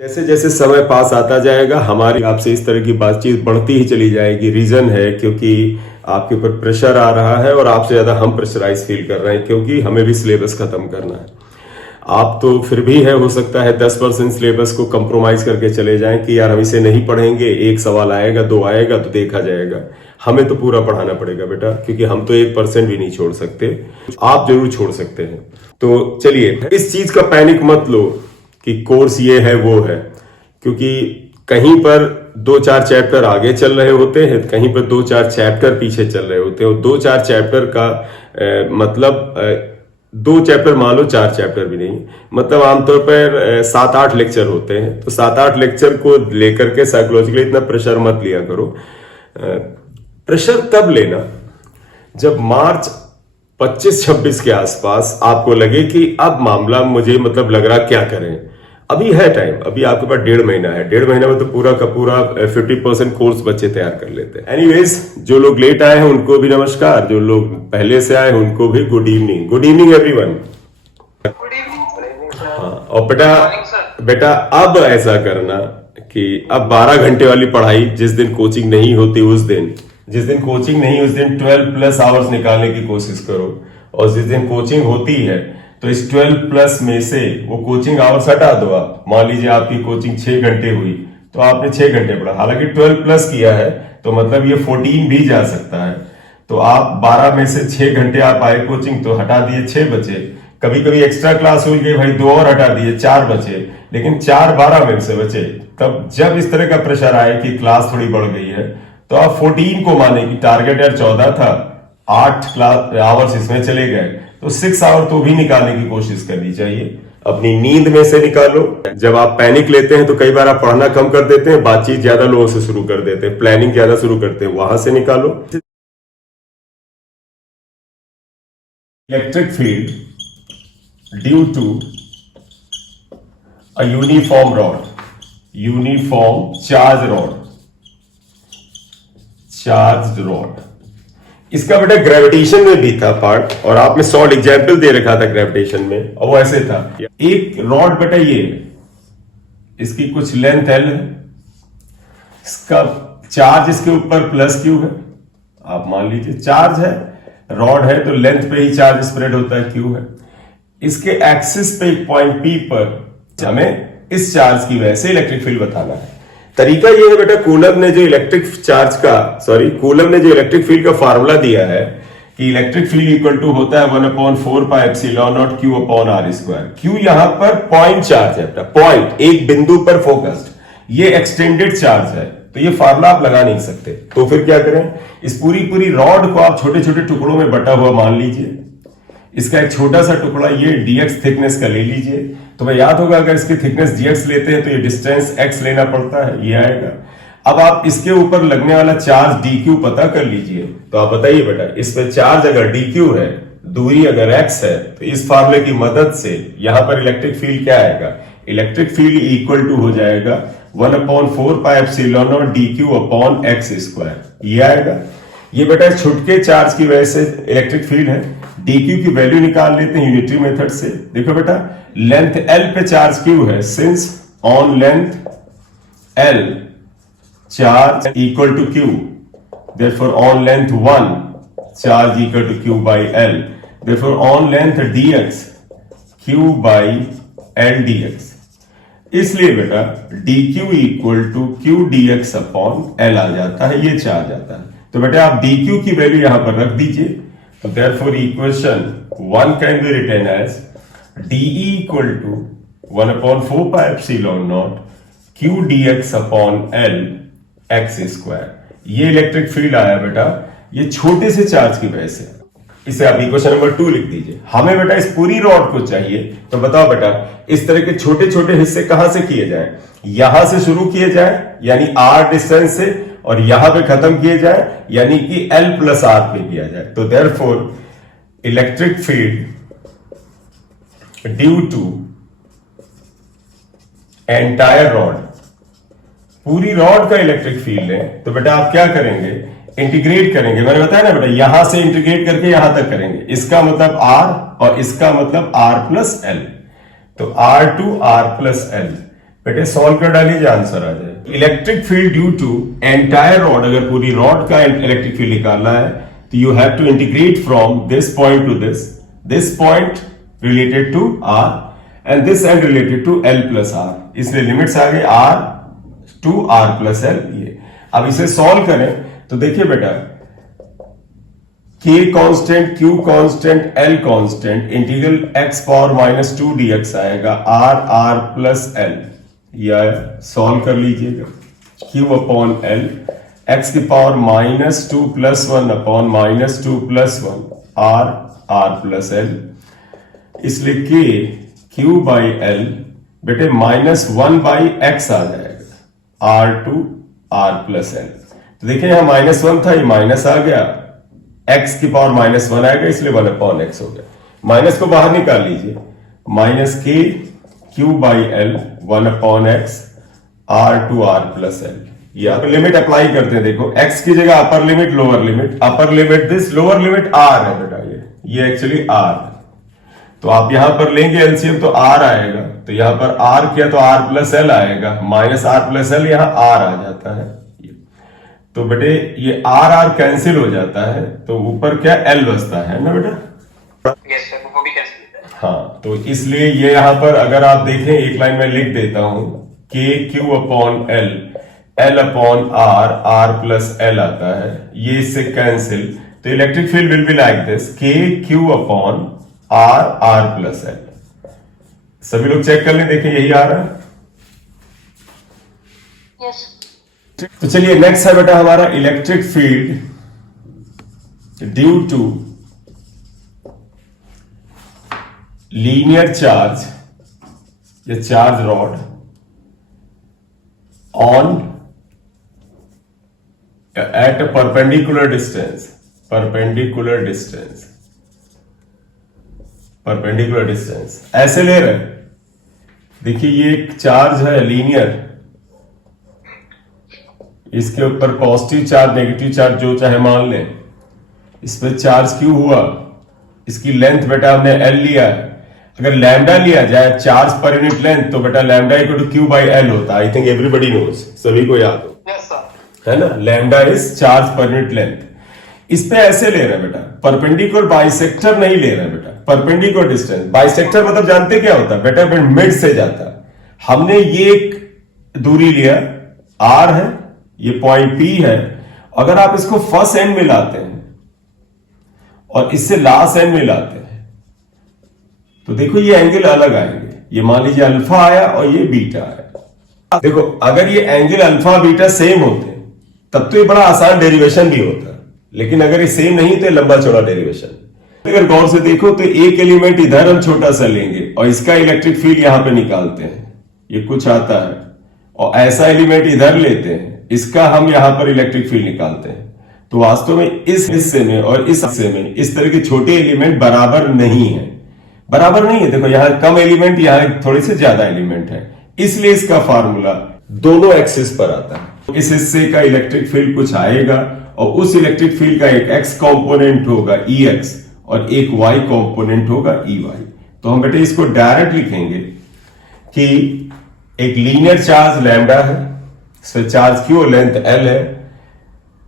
जैसे जैसे समय पास आता जाएगा हमारी आपसे इस तरह की बातचीत बढ़ती ही चली जाएगी। रीजन है क्योंकि आपके ऊपर प्रेशर आ रहा है और आपसे ज्यादा हम प्रेशराइज फील कर रहे हैं क्योंकि हमें भी सिलेबस खत्म करना है। आप तो फिर भी है, हो सकता है 10% सिलेबस को कंप्रोमाइज करके चले जाएं कि यार हम इसे नहीं पढ़ेंगे, एक सवाल आएगा, दो आएगा तो देखा जाएगा। हमें तो पूरा पढ़ाना पड़ेगा बेटा, क्योंकि हम तो 1% भी नहीं छोड़ सकते। आप जरूर छोड़ सकते हैं। तो चलिए, इस चीज का पैनिक मत लो कि कोर्स ये है वो है, क्योंकि कहीं पर 2-4 चैप्टर आगे चल रहे होते हैं, कहीं पर 2-4 चैप्टर पीछे चल रहे होते हैं। और 2-4 चैप्टर का मतलब 2 चैप्टर मान लो, 4 चैप्टर भी नहीं, मतलब आमतौर पर 7-8 लेक्चर होते हैं। तो 7-8 लेक्चर को लेकर के साइकोलॉजिकली इतना प्रेशर मत लिया करो। प्रेशर तब लेना जब मार्च 25-26 के आसपास आपको लगे कि अब मामला मुझे मतलब लग रहा क्या करें। अभी है टाइम, अभी आपके पास 1.5 महीना है। 1.5 महीना में तो पूरा का पूरा 50% कोर्स बच्चे तैयार कर लेते हैं। एनीवेज, जो लोग लेट आए हैं उनको भी नमस्कार, जो लोग पहले से आए हैं उनको भी good evening. Good evening everyone. हाँ, और बेटा अब ऐसा करना कि अब 12 घंटे वाली पढ़ाई, जिस दिन कोचिंग नहीं होती उस दिन, जिस दिन कोचिंग नहीं उस दिन 12+ आवर्स निकालने की कोशिश करो। और जिस दिन कोचिंग होती है तो इस 12+ में से वो कोचिंग आवर्स हटा दो। आप मान लीजिए आपकी कोचिंग 6 घंटे हुई तो आपने 6 घंटे पढ़ा, हालांकि 12+ किया है तो मतलब ये 14 भी जा सकता है। तो आप 12 में से 6 घंटे आप आए कोचिंग तो हटा दिए, 6 बचे। कभी कभी एक्स्ट्रा क्लास हुई गई भाई, 2 और हटा दिए, 4 बचे। लेकिन 4 12 में से बचे। तब जब इस तरह का प्रेशर आए कि क्लास थोड़ी बढ़ गई है तो आप 14 को माने कि टारगेट यार 14 था, 8 क्लास आवर्स इसमें चले गए तो 6 आवर तो भी निकालने की कोशिश करनी चाहिए। अपनी नींद में से निकालो। जब आप पैनिक लेते हैं तो कई बार आप पढ़ना कम कर देते हैं, बातचीत ज्यादा लोगों से शुरू कर देते हैं, प्लानिंग ज्यादा शुरू करते हैं, वहां से निकालो। Electric field due to a uniform rod, uniform charge rod. इसका बेटा ग्रेविटेशन में भी था पार्ट, और आपने सॉल्ड एग्जाम्पल दे रखा था ग्रेविटेशन में, और वो ऐसे था। एक रॉड बेटा ये, इसकी कुछ लेंथ L है, इसका चार्ज इसके ऊपर +Q है। आप मान लीजिए चार्ज है, रॉड है तो लेंथ पे ही चार्ज स्प्रेड होता है, Q है। इसके एक्सिस पे एक पॉइंट P पर हमें इस चार्ज की वजह से इलेक्ट्रिक फील्ड बताना है। तरीका ये है बेटा, कूलम ने जो इलेक्ट्रिक फील्ड का फार्मूला दिया है कि इलेक्ट्रिक फील्ड इक्वल टू होता है 1/4πε0 Q/r²। Q यहां पर पॉइंट चार्ज है बेटा, पॉइंट, एक बिंदु पर फोकस्ड। ये एक्सटेंडेड चार्ज है तो ये फार्मूला आप लगा नहीं सकते। तो फिर क्या करें, इस पूरी रॉड को आप छोटे छोटे टुकड़ों में बटा हुआ मान लीजिए। इसका एक छोटा सा टुकड़ा ये dx थिकनेस का ले लीजिए। तो मैं याद होगा, अगर इसकी थिकनेस dx लेते हैं तो ये डिस्टेंस x लेना पड़ता है, ये आएगा। अब आप इसके ऊपर लगने वाला चार्ज dq पता कर लीजिए। तो आप बताइए बेटा, इस पे चार्ज अगर dq है, दूरी अगर x है, तो इस फार्मूले की मदद से यहां पर इलेक्ट्रिक फील्ड क्या आएगा, इलेक्ट्रिक फील्ड इक्वल टू हो जाएगा 1/4πε0 dq/x²। ये आएगा। ये बेटा छुटके चार्ज की वजह से इलेक्ट्रिक फील्ड है। dq की वैल्यू निकाल लेते हैं यूनिटरी मेथड से। देखो बेटा, लेंथ L पे चार्ज Q है, since on length L charge equal to Q, therefore on length 1 charge equal to Q by L, therefore on length dx Q by L dx। इसलिए बेटा dq equal to Q dx upon L आ जाता है, ये charge आता है। तो बेटा आप dq की वैल्यू यहां पर रख दीजिए। तो therefore equation 1 can be written as dE equal to 1/4πε0 Q dx upon L x²। ये इलेक्ट्रिक फील्ड आया बेटा, ये छोटे से चार्ज की वजह से। इसे आप इक्वेशन नंबर 2 लिख दीजिए। हमें बेटा इस पूरी रॉड को चाहिए, तो बताओ बेटा इस तरह के छोटे छोटे हिस्से कहां से किए जाए, यहां से शुरू किए जाए यानी r डिस्टेंस से, और यहां पे खत्म किए जाए यानी कि L+R पे किया जाए। तो therefore electric field due to entire rod, पूरी रॉड का इलेक्ट्रिक फील्ड है। तो बेटा आप क्या करेंगे, इंटीग्रेट करेंगे। मैंने बताया ना बेटा, यहां से इंटीग्रेट करके यहां तक करेंगे। इसका मतलब R और इसका मतलब R+L। तो R to R+L बेटे सॉल्व कर डालिए, आंसर आ जाए। Electric field due to entire rod, अगर पूरी रॉड का इलेक्ट्रिक फील्ड निकालना है तो you have to integrate from this point to this point related to R and this end related to L plus R. इसलिए limits आ गए R to R plus L. ये अब इसे सॉल्व करें तो देखिए बेटा, k constant, q constant, l constant, integral x power minus 2 dx आएगा r प्लस l। या सॉल्व कर लीजिएगा, q अपॉन l x की power minus 2 plus 1 upon minus 2 plus 1 r plus l। इसलिए k q बाई l बेटे minus 1 by x आ जाएगा r to r plus l। तो देखिए यहां माइनस 1 था, ये माइनस आ गया, x की पावर माइनस 1 आएगा इसलिए 1 अपॉन x हो गया। माइनस को बाहर निकाल लीजिए, minus k q by l 1 upon x r to r plus l। ये लिमिट अप्लाई करते हैं, देखो x की जगह upper limit lower limit, upper limit this, lower limit r है बेटा, ये एक्चुअली r है। तो आप यहां पर लेंगे एलसीएम तो r आएगा, तो यहां पर r किया तो r प्लस l आएगा, माइनस r प्लस l यहां r आ जाता है। तो बेटे ये आर आर कैंसिल हो जाता है तो ऊपर क्या एल बचता है ना बेटा? यस सर, वो भी कैंसिल। हाँ, तो इसलिए ये यहां पर अगर आप देखें एक लाइन में लिख देता हूं, K q upon L, L upon R, R plus L आता है, ये इससे कैंसिल। तो electric field will be like this, K q upon R, R plus L. सभी लोग चेक कर लें, देखिए यही आ रहा है। यस। तो चलिए नेक्स्ट है बेटा हमारा electric field due to linear charge या charge rod on at a perpendicular distance, perpendicular distance ऐसे ले रहे हैं। देखिए ये एक चार्ज है लीनियर, इसके ऊपर पॉजिटिव चार्ज नेगेटिव चार्ज जो चाहे मान लें, इस पर चार्ज क्यू हुआ, इसकी लेंथ बेटा हमने एल लिया है। अगर लैम्डा लिया जाए चार्ज पर यूनिट लेंथ तो बेटा lambda equal to Q by L होता है। आई थिंक एवरीबडी नोज, सभी को याद हो। यस सर, है ना, lambda is charge per unit length. इस पे ऐसे ले रहे हैं बेटा, परपेंडिकुलर बाइसेक्टर नहीं ले रहे हैं बेटा, परपेंडिकुलर डिस्टेंस। बाइसेक्टर मतलब जानते क्या होता है बेटा, मिड से जाता है। हमने ये एक दूरी लिया, आर है, ये पॉइंट P है। अगर आप इसको फर्स्ट एंड में लाते हैं और इससे लास्ट एंड में लाते हैं तो देखो ये एंगल अलग आएंगे। ये मान लीजिए अल्फा आया और ये बीटा आया। देखो अगर ये एंगल अल्फा बीटा सेम होते तब तो ये बड़ा आसान डेरिवेशन भी होता, लेकिन अगर ये सेम नहीं तो लंबा चौड़ा डेरिवेशन। अगर गौर से देखो तो एक एलिमेंट इधर हम छोटा सा लेंगे और इसका इलेक्ट्रिक फील्ड यहां पे निकालते हैं, ये कुछ आता है, और ऐसा एलिमेंट इधर लेते हैं, इसका हम यहां पर इलेक्ट्रिक फील्ड निकालते हैं। तो वास्तव में इस हिस्से में और इस हिस्से में इस तरह के छोटे एलिमेंट बराबर नहीं है, बराबर नहीं है। देखो यहां कम एलिमेंट, यहां थोड़े से ज्यादा एलिमेंट है, इसलिए इसका फार्मूला दोनों एक्सिस पर आता है। तो इस हिस्से का इलेक्ट्रिक फील्ड कुछ आएगा और उस इलेक्ट्रिक फील्ड का एक एक्स कॉम्पोनेंट होगा EX और एक Y कॉम्पोनेंट होगा EY। तो हम बेटे इसको डायरेक्ट लिखेंगे कि एक लीनियर चार्ज लैम्डा है, इसमें चार्ज Q और लेंथ L है,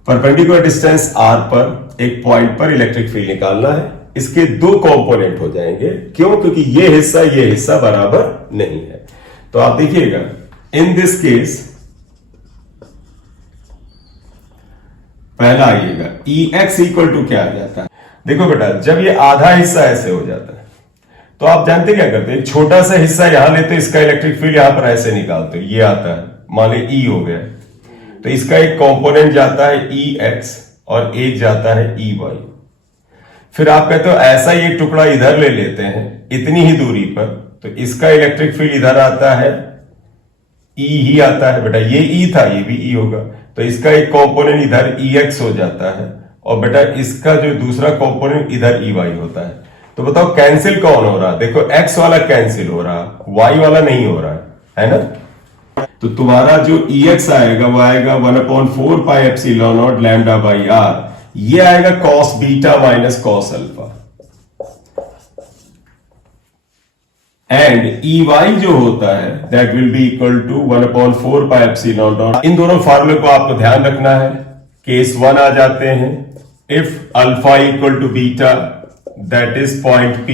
परपेंडिकुलर डिस्टेंस R पर एक पॉइंट पर इलेक्ट्रिक फील्ड निकालना है। इसके दो कंपोनेंट हो जाएंगे, क्यों? क्योंकि ये हिस्सा बराबर नहीं है। तो आप देखिएगा इन दिस केस पहला आइएगा EX इक्वल टू क्या आ जाता है। देखो बेटा जब ये आधा हिस्सा ऐसे हो जाता है तो आप जानते क्या करते हैं, एक छोटा सा हिस्सा यहां लेते, इसका इलेक्ट्रिक फील्ड यहां पर ऐसे निकालते, ये आता है, मान ली E हो गया, तो इसका एक कंपोनेंट जाता है EX और एक जाता है EY। फिर आप कहते हो ऐसा ही एक टुकड़ा इधर ले लेते हैं इतनी ही दूरी पर, तो इसका इलेक्ट्रिक फील्ड इधर आता है, E ही आता है बेटा, ये E था, ये भी E होगा, तो इसका एक कंपोनेंट इधर EX हो जाता है और बेटा इसका जो दूसरा कंपोनेंट इधर EY होता है। तो बताओ कैंसिल कौन हो रहा? देखो X वाला कैंसिल हो रहा, Y वाला नहीं हो रहा है ना। तो तुम्हारा जो EX आएगा वो आएगा 1/4 pi epsilon not lambda by R, ये आएगा cos beta minus cos alpha. And EY जो होता है that will be equal to 1/4 pi epsilon nought. इन दोनों फार्मूले को आपको ध्यान रखना है। केस 1 आ जाते हैं, if alpha equal to beta that is point P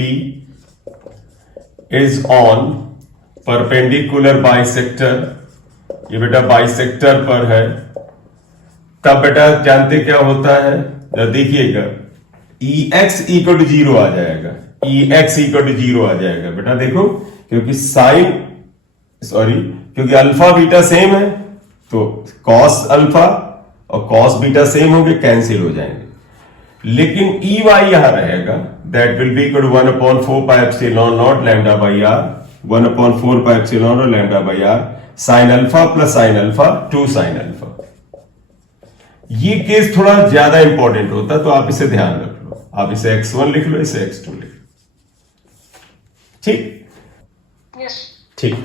is on perpendicular bisector, ये बेटा बाइसेक्टर पर है, तब बेटा जानते क्या होता है, देखिएगा EX इक्वल टू 0 आ जाएगा, EX इक्वल टू 0 आ जाएगा बेटा। देखो क्योंकि क्योंकि अल्फा बीटा सेम है तो कॉस अल्फा और कॉस बीटा सेम होंगे, कैंसिल हो जाएंगे। लेकिन EY यहां रहेगा that will be equal to 1/4 pi epsilon not lambda by R, 1/4 pi epsilon not lambda by R sine alpha plus sine alpha 2 sine alpha. ये case थोड़ा ज्यादा इंपॉर्टेंट होता है तो आप इसे ध्यान रख लो, आप इसे x1 लिख लो, इसे x2 लिख लो, ठीक Yes. ठीक।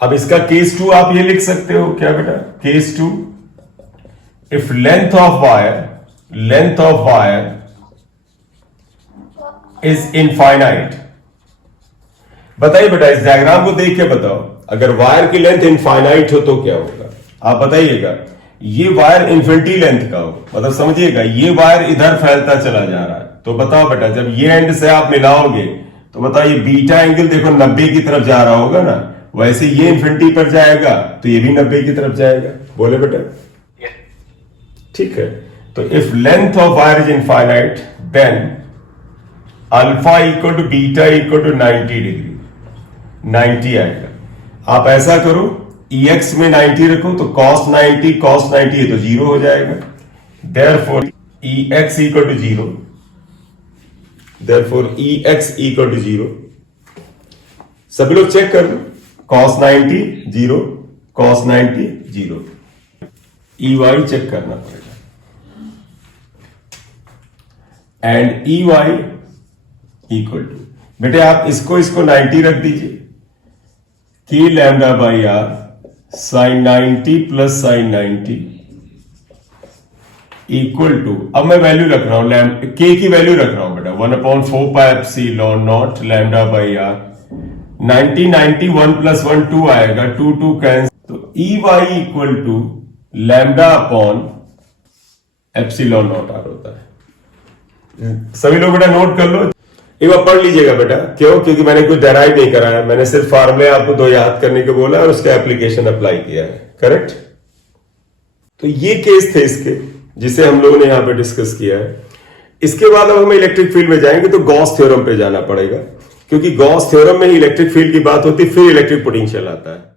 अब इसका केस 2 आप ये लिख सकते हो क्या बेटा, case 2 if length of wire is infinite. बताइए बेटा, इस डायग्राम को देख के बताओ, अगर वायर की लेंथ इनफाइनाइट हो तो क्या होगा, आप बताइएगा। ये वायर इन्फिनिटी लेंथ का हो, मतलब समझिएगा ये वायर इधर फैलता चला जा रहा है, तो बताओ बेटा जब ये एंड से आप मिलाओगे तो बताइए बीटा एंगल देखो 90 की तरफ जा रहा होगा ना, वैसे ये इन्फिनिटी पर जाएगा तो ये भी 90 की तरफ जाएगा, बोले बेटा Yes. ठीक है। तो if length of wire is infinite then alpha equal to beta equal to 90 degree, 90 आएगा। आप ऐसा करो EX में 90 रखो तो cos 90 है तो 0 हो जाएगा, therefore EX equal to 0, therefore EX equal to 0। सभी लोग चेक कर लो, cos 90 0, cos 90 0, EY चेक करना पड़ेगा एंड EY इक्वल टू, बेटे आप इसको 90 रख दीजिए, K lambda by R sine 90 plus sine 90 equal to, अब मैं वैल्यू रख रहा हूं K की वैल्यू रख रहा हूं बेटा 1/4 pi epsilon not lambda by R, 90 1 plus 1 2 आएगा, 2 कैंसिल, तो EY equal to lambda upon epsilon naught R होता है। सभी लोग बेटा नोट कर लो, एक बार पढ़ लीजिएगा बेटा, क्यों, क्योंकि मैंने कुछ डेराइव नहीं कराया, मैंने सिर्फ फार्मूले आपको 2 याद करने को बोला और उसका एप्लीकेशन अप्लाई किया है, करेक्ट। तो ये केस थे इसके जिसे हम लोगों ने यहां पे डिस्कस किया है। इसके बाद अब हम इलेक्ट्रिक फील्ड में जाएंगे तो गॉस थ्योरम पे जाना पड़ेगा, क्योंकि गॉस थ्योरम में ही इलेक्ट्रिक फील्ड की बात होती है, फिर इलेक्ट्रिक पोटेंशियल आता है।